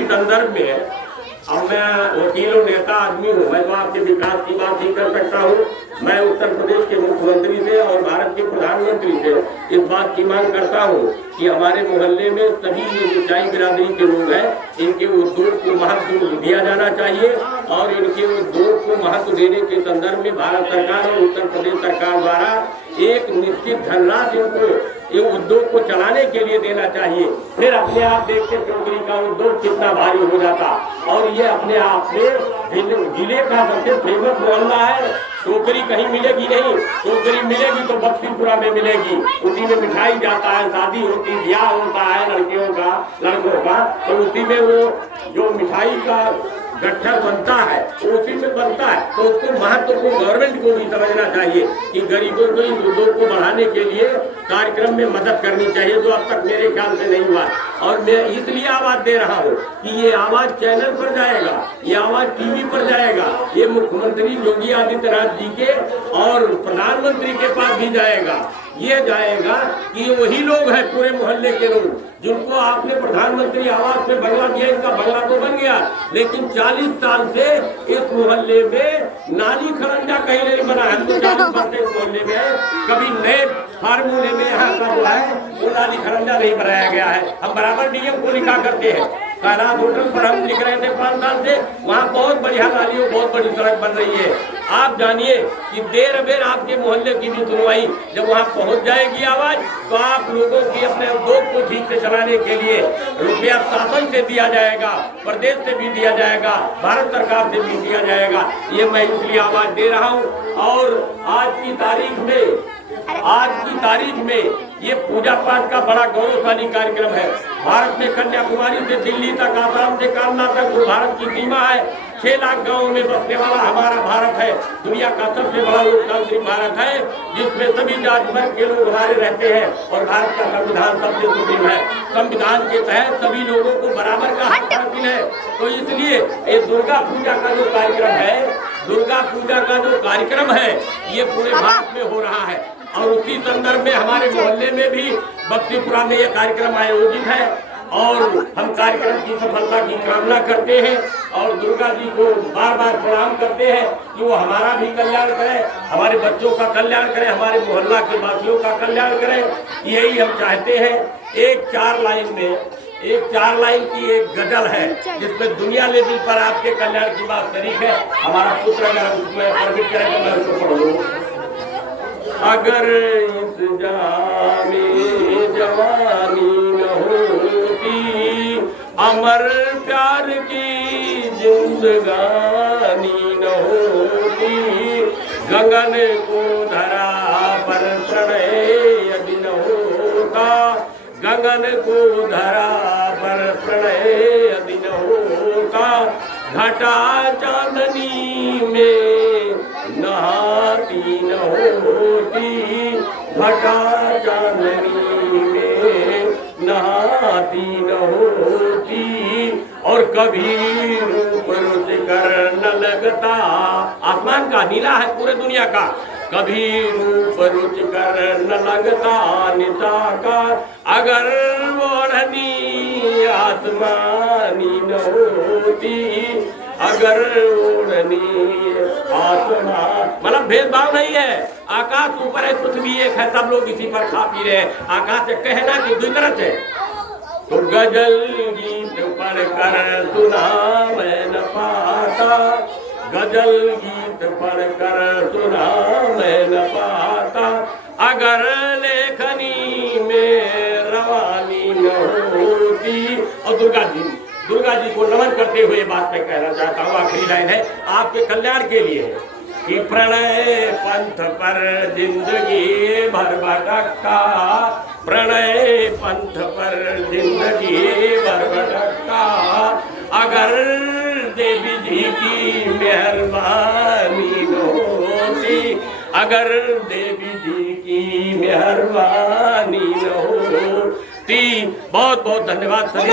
इसी संदर्भ में अब मैं वकीलों नेता आदमी हूँ, मैं तो आपके विकास की बात ही कर सकता हूँ। मैं उत्तर प्रदेश के मुख्यमंत्री से और भारत के प्रधानमंत्री से इस बात की मांग करता हूँ कि हमारे मोहल्ले में सभी ऊंचाई बिरादरी के लोग हैं, इनके उद्योग को महत्व दिया जाना चाहिए और इनके उद्योग को महत्व देने के संदर्भ में भारत सरकार और उत्तर प्रदेश सरकार द्वारा एक निश्चित धनराशि इनको ये उद्योग को चलाने के लिए देना चाहिए। फिर अपने आप देखते टोकरी का उद्योग कितना भारी हो जाता और ये अपने आप में जिले का सबसे फेमस मोहल्ला है। टोकरी कहीं मिलेगी नहीं, टोकरी मिलेगी तो बख्शीपुरा में मिलेगी, उसी में मिठाई जाता है, शादी होती, ब्याह होता है लड़कियों का लड़कों का, तो उसी में वो जो मिठाई का गट्ठर बनता है वो उसी में बनता है। तो उसको महत्व को गवर्नमेंट को भी समझना चाहिए कि गरीबों को इस उद्योग को बढ़ाने के लिए कार्यक्रम में मदद करनी चाहिए, जो अब तक मेरे ख्याल से नहीं हुआ। और मैं इसलिए आवाज दे रहा हूँ कि ये आवाज चैनल पर जाएगा, ये आवाज टीवी पर जाएगा, ये मुख्यमंत्री योगी आदित्यनाथ जी के और प्रधानमंत्री के पास भी जाएगा। ये जाएगा कि वही लोग हैं पूरे मोहल्ले के लोग जिनको आपने प्रधानमंत्री आवास में बंगला दिया, इनका बंगला तो बन गया, लेकिन 40 साल से इस मोहल्ले में नाली खरंजा कहीं नहीं बना है। तो 40% मोहल्ले में कभी नए फार्मूले में यहाँ का जो है वो नाली खरंजा नहीं बनाया गया है। हम बराबर डीएम को लिखा करते हैं, कायनात होटल पर हम लिख रहे थे 5 साल से, वहाँ बहुत बढ़िया नाली और बहुत बड़ी सड़क बन रही है। आप जानिए कि देर बेर आपके मोहल्ले की भी सुनवाई जब वहाँ पहुँच जाएगी आवाज, तो आप लोगों की अपने उद्योग को ठीक से चलाने के लिए रुपया शासन से दिया जाएगा, प्रदेश से भी दिया जाएगा, भारत सरकार से भी दिया जाएगा। ये मैं इसलिए आवाज दे रहा हूँ। और आज की तारीख में ये पूजा पाठ का बड़ा गौरवशाली कार्यक्रम है। भारत में कन्याकुमारी से दिल्ली तक, आसाम से कामना तक जो भारत की सीमा है, 6 लाख गाँव में बसने वाला हमारा भारत है। दुनिया का सबसे बड़ा लोकतांत्रिक भारत है जिसमें सभी जाति वर्ग के लोग हमारे रहते हैं और भारत का संविधान सबसे सुप्रीम है। संविधान के तहत सभी लोगों को बराबर का हक हासिल है। तो इसलिए ये दुर्गा पूजा का जो कार्यक्रम है ये पूरे भारत में हो रहा है। और उसी संदर्भ में हमारे मोहल्ले में भी बख्शीपुरा में ये कार्यक्रम आयोजित है और हम कार्यक्रम की सफलता की कामना करते हैं और दुर्गा जी को बार बार प्रणाम करते हैं कि वो हमारा भी कल्याण करें, हमारे बच्चों का कल्याण करें, हमारे मोहल्ला के वासियों का कल्याण करें। यही हम चाहते हैं। एक 4 लाइन की एक गजल है जिसमें दुनिया लेवल पर आपके कल्याण की बात शरीक है। हमारा पुत्र अगर उसमें परमिट करें तो मैं उसको पढ़ लूँ। अगर इस जामे जवानी न होती, अमर प्यार की जिंदगानी न होती, गगन को धरा पर प्रणय यदि न होता, गगन को धरा पर प्रणय यदि न होता, घटा चांदनी में नहाती न होती, घटा चांदनी में नहाती न होती, और कभी रूप रुचि कर न लगता। आसमान का नीला है पूरे दुनिया का, कभी रूप रुचि कर न लगता निशा का, अगर ओढ़नी आसमानी न होती, अगर ओढ़नी आसमान, मतलब भेदभाव नहीं है। आकाश ऊपर है, पृथ्वी एक है, सब लोग इसी पर खा पी रहे हैं। आकाश से कहना कि दुई तरफ है। तो गजल गीत पढ़कर सुना मैं न पाता, गजल गीत पढ़कर सुना मैं न पाता, अगर लेखनी में रवानी न होती। और दुर्गा जी को नमन करते हुए बात मैं कहना चाहता हूँ, आखिरी लाइन है आपके कल्याण के लिए कि प्रणय पंथ पर जिंदगी भर भटकता, प्रणय पंथ पर जिंदगी भर भटकता, अगर देवी जी की मेहरबानी होती, अगर देवी जी की मेहरबानी होती। बहुत बहुत धन्यवाद सभी।